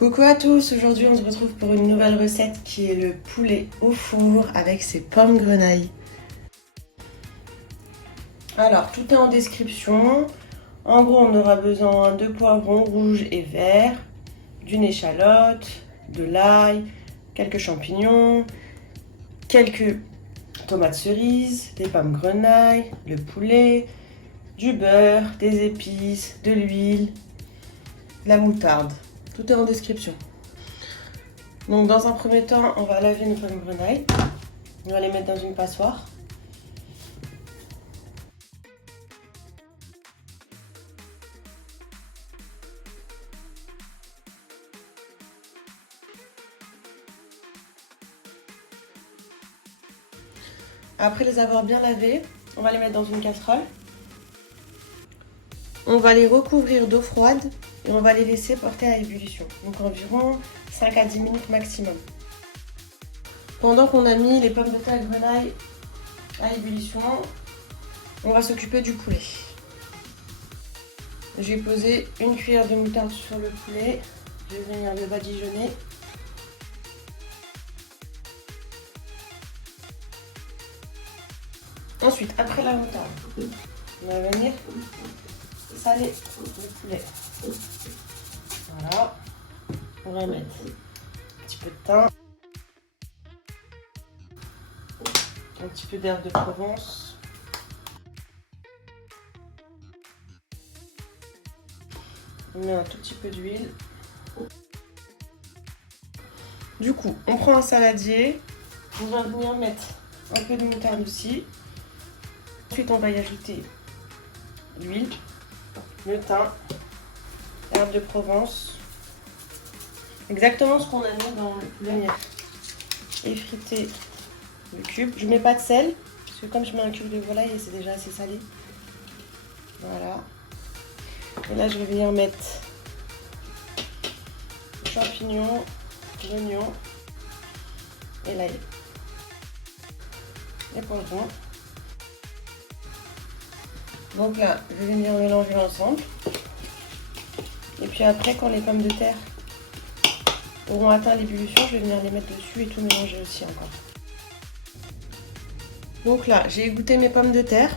Coucou à tous, aujourd'hui on se retrouve pour une nouvelle recette qui est le poulet au four avec ses pommes grenailles. Alors tout est en description. En gros on aura besoin de poivrons rouges et verts, d'une échalote, de l'ail, quelques champignons, quelques tomates cerises, des pommes grenailles, le poulet, du beurre, des épices, de l'huile, la moutarde. Tout est en description. Donc dans un premier temps, on va laver nos pommes grenailles. On va les mettre dans une passoire. Après les avoir bien lavées, on va les mettre dans une casserole. On va les recouvrir d'eau froide et on va les laisser porter à ébullition. Donc environ 5 à 10 minutes maximum. Pendant qu'on a mis les pommes de terre et grenaille à ébullition, on va s'occuper du poulet. J'ai posé une cuillère de moutarde sur le poulet. Je vais venir le badigeonner. Ensuite, après la moutarde, on va venir saler le poulet. Voilà. On va mettre un petit peu de thym, un petit peu d'herbe de Provence, on met un tout petit peu d'huile. Du coup, on prend un saladier, on va venir mettre un peu de moutarde aussi. Ensuite, on va y ajouter l'huile, le thym, l'herbe de Provence. Exactement ce qu'on a mis dans le poulet. Effriter le cube. Je mets pas de sel, parce que comme je mets un cube de volaille, c'est déjà assez salé. Voilà. Et là, je vais venir mettre les champignons, l'oignon et l'ail. Les poivrons. Donc là, je vais venir mélanger ensemble. Et puis après, quand les pommes de terre auront atteint l'ébullition, je vais venir les mettre dessus et tout mélanger aussi encore. Donc là, j'ai égoutté mes pommes de terre.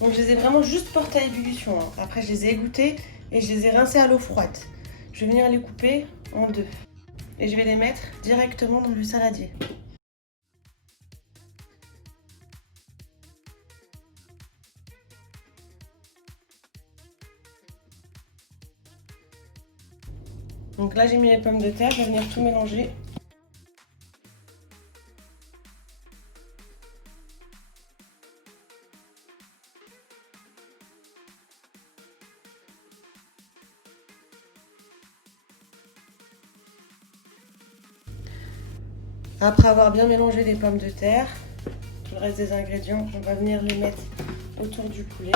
Donc je les ai vraiment juste portées à ébullition. Après, je les ai égouttées et je les ai rincées à l'eau froide. Je vais venir les couper en deux. Et je vais les mettre directement dans le saladier. Donc là, j'ai mis les pommes de terre, je vais venir tout mélanger. Après avoir bien mélangé les pommes de terre, tout le reste des ingrédients, on va venir les mettre autour du poulet.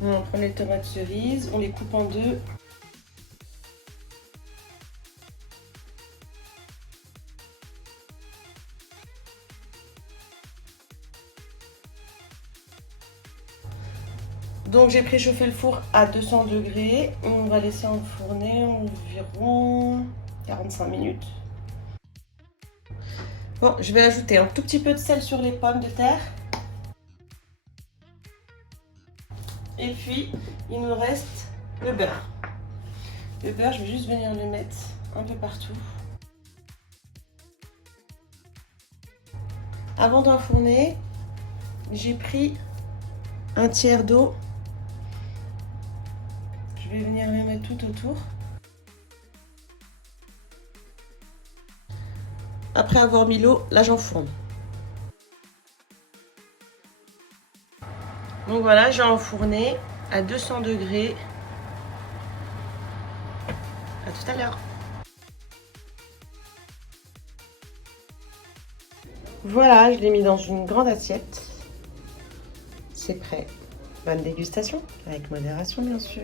On prend les tomates cerises, on les coupe en deux. Donc j'ai préchauffé le four à 200 degrés. On va laisser enfourner environ 45 minutes. Bon, je vais ajouter un tout petit peu de sel sur les pommes de terre. Et puis, il nous reste le beurre. Le beurre, je vais juste venir le mettre un peu partout. Avant d'enfourner, j'ai pris un tiers d'eau. Je vais venir le mettre tout autour. Après avoir mis l'eau, là j'enfourne. Donc voilà, j'ai enfourné à 200 degrés. À tout à l'heure. Voilà, je l'ai mis dans une grande assiette. C'est prêt. Bonne dégustation, avec modération bien sûr.